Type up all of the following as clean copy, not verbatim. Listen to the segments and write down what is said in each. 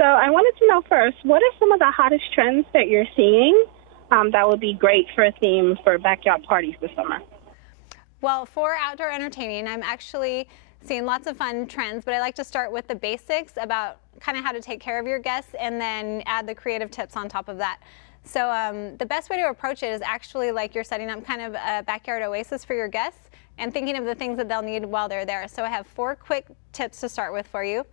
So I wanted to know first, what are some of the hottest trends that you're seeing that would be great for a theme for backyard parties this summer? Well, for outdoor entertaining, I'm actually seeing lots of fun trends, but I like to start with the basics about kind of how to take care of your guests and then add the creative tips on top of that. So the best way to approach it is actually like you're setting up kind of a backyard oasis for your guests and thinking of the things that they'll need while they're there. So I have 4 quick tips to start with for you.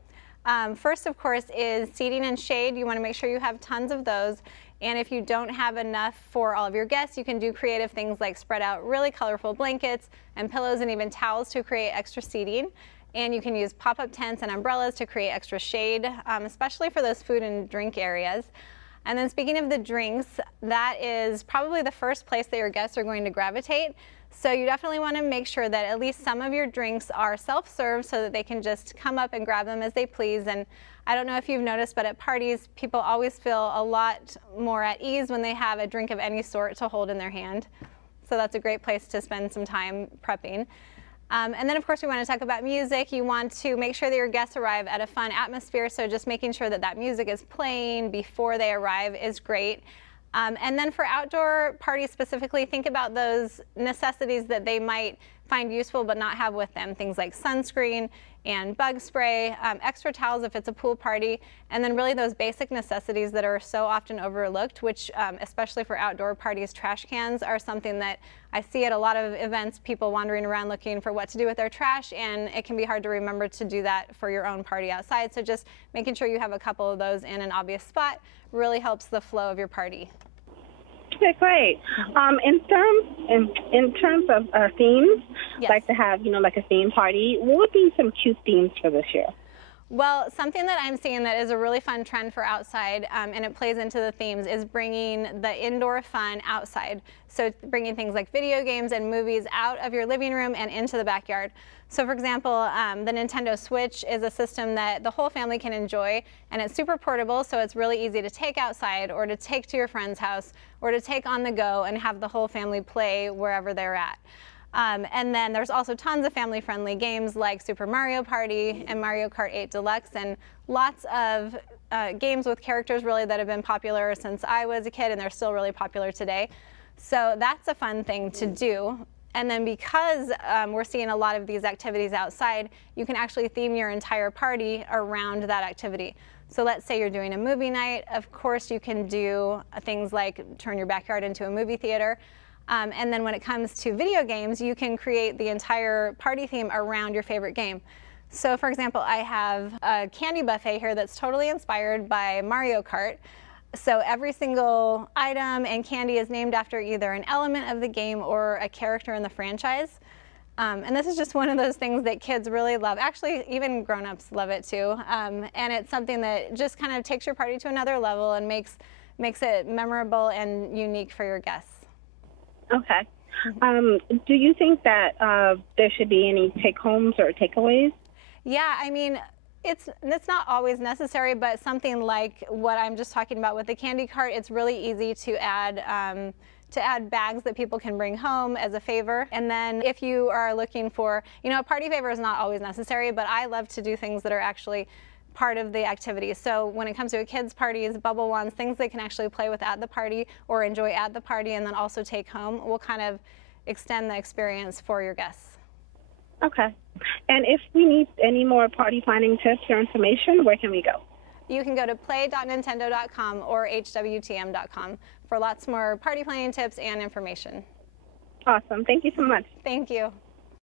First, of course, is seating and shade. You want to make sure you have tons of those. And if you don't have enough for all of your guests, you can do creative things like spread out really colorful blankets and pillows and even towels to create extra seating. And you can use pop-up tents and umbrellas to create extra shade, especially for those food and drink areas. And then speaking of the drinks, that is probably the first place that your guests are going to gravitate. So you definitely want to make sure that at least some of your drinks are self-serve so that they can just come up and grab them as they please. And I don't know if you've noticed, but at parties, people always feel a lot more at ease when they have a drink of any sort to hold in their hand. So that's a great place to spend some time prepping. And then, of course, we want to talk about music. You want to make sure that your guests arrive at a fun atmosphere, so just making sure that that music is playing before they arrive is great. And then for outdoor parties specifically, think about those necessities that they might find useful but not have with them. Things like sunscreen and bug spray, extra towels if it's a pool party, and then really those basic necessities that are so often overlooked, which especially for outdoor parties, trash cans are something that I see at a lot of events, people wandering around looking for what to do with their trash, and it can be hard to remember to do that for your own party outside. So just making sure you have a couple of those in an obvious spot really helps the flow of your party. Okay, great. In terms of themes, Yes. like to have, like a theme party, what would be some cute themes for this year? Well, something that I'm seeing that is a really fun trend for outside, and it plays into the themes, is bringing the indoor fun outside. So bringing things like video games and movies out of your living room and into the backyard. So for example, the Nintendo Switch is a system that the whole family can enjoy, and it's super portable, so it's really easy to take outside or to take to your friend's house or to take on the go and have the whole family play wherever they're at. And then there's also tons of family-friendly games like Super Mario Party and Mario Kart 8 Deluxe, and lots of games with characters really that have been popular since I was a kid, and they're still really popular today. So that's a fun thing to do. And then because we're seeing a lot of these activities outside, you can actually theme your entire party around that activity. So let's say you're doing a movie night. Of course, you can do things like turn your backyard into a movie theater. And then when it comes to video games, you can create the entire party theme around your favorite game. So for example, I have a candy buffet here that's totally inspired by Mario Kart. So every single item and candy is named after either an element of the game or a character in the franchise. And this is just one of those things that kids really love. Actually, even grown-ups love it too. And it's something that just kind of takes your party to another level and makes it memorable and unique for your guests. Okay. Do you think that there should be any take-homes or takeaways? Yeah, I mean, it's not always necessary, but something like what I'm just talking about with the candy cart, it's really easy to add bags that people can bring home as a favor. And then if you are looking for, a party favor is not always necessary, but I love to do things that are actually part of the activity. So when it comes to a kids' parties, bubble wands, things they can actually play with at the party or enjoy at the party and then also take home will kind of extend the experience for your guests. Okay. And if we need any more party planning tips or information, where can we go? You can go to play.nintendo.com or hwtm.com for lots more party planning tips and information. Awesome. Thank you so much. Thank you.